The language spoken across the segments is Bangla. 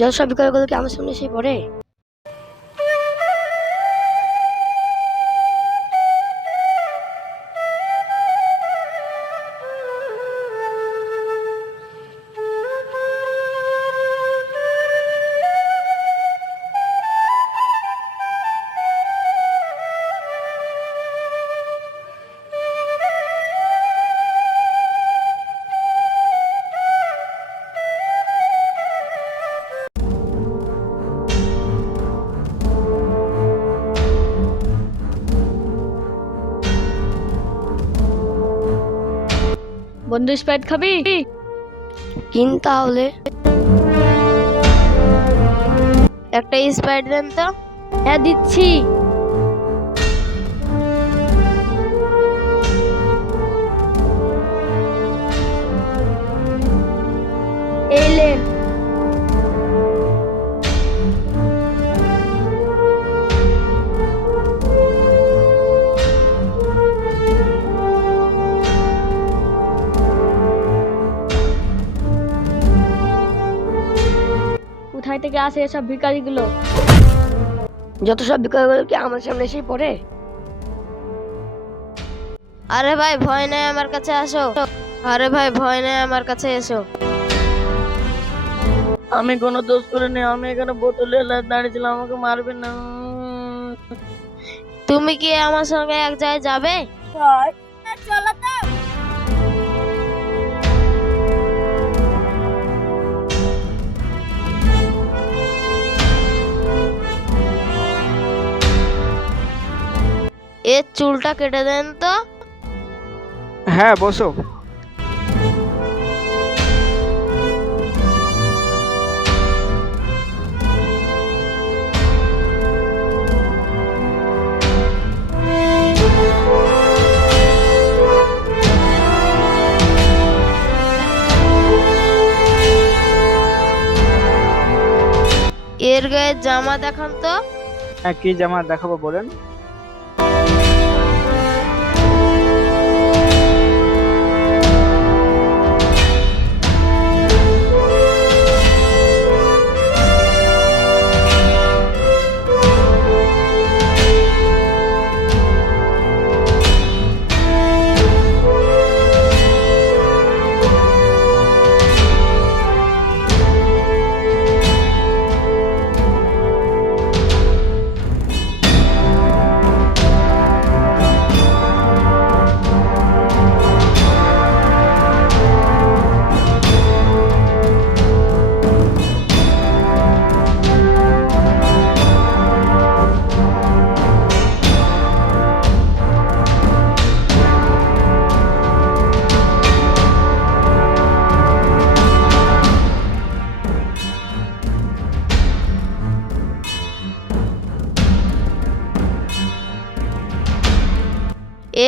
যত সব বিকল্পগুলো কি আমার সামনে এসে পড়ে? বন্ধু স্প্রাইট খাবি? কিন তাহলে। একটা স্প্রাইট দেন তো। হ্যাঁ দিচ্ছি। এই লেন। কোথায় থেকে আসে এসব ভিখারিগুলো? যত সব বিকল্পগুলো কি আমার সামনে এসে পড়ে? আরে ভাই ভয় নেই, আমার কাছে আসো। আরে ভাই ভয় নেই, আমার কাছে এসো। আমি কোনো দোষ করিনি, আমি এখানে বোতলে দাঁড়িয়েছিলাম, আমাকে মারবেন না। তুমি কি আমার সঙ্গে এক জায়গায় যাবে? চলো তো। এর চুলটা কেটে দেন তো। হ্যাঁ বসো। এর গায়ে জামা দেখান তো। হ্যাঁ কি জামা দেখাবো বলেন?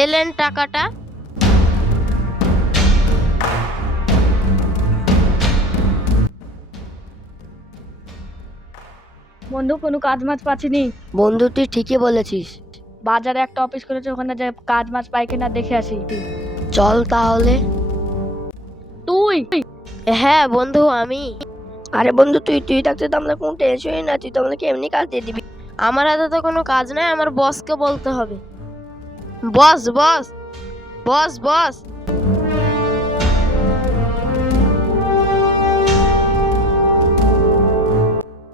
এলেন টাকাটা। বন্ধু কোনো কাজ মাছ পাচ্ছিনি। বন্ধু তুই ঠিকই বলেছিস। বাজারে একটা অফিস করেছে, ওখানে যে কাজ মাছ পাই কিনা দেখে আসি। চল তাহলে। তুই? হ্যাঁ বন্ধু আমি। আরে বন্ধু তুই তুই থাকতে তো আমরা কোনো টেনশনই না, তুই তো আমাকে এমনি কাজ দিয়ে দিবি। আমার হাতে তো কোনো কাজ নাই, আমার বসকে বলতে হবে। বস বস বস বস।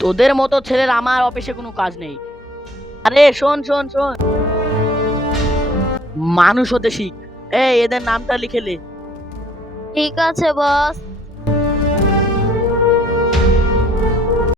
তোদের মতো ছেলের আমার অফিসে কোনো কাজ নেই। আরে শোন শোন শোন, মানুষ হতে শিখ। এই এদের নামটা লিখে লে। ঠিক আছে বস।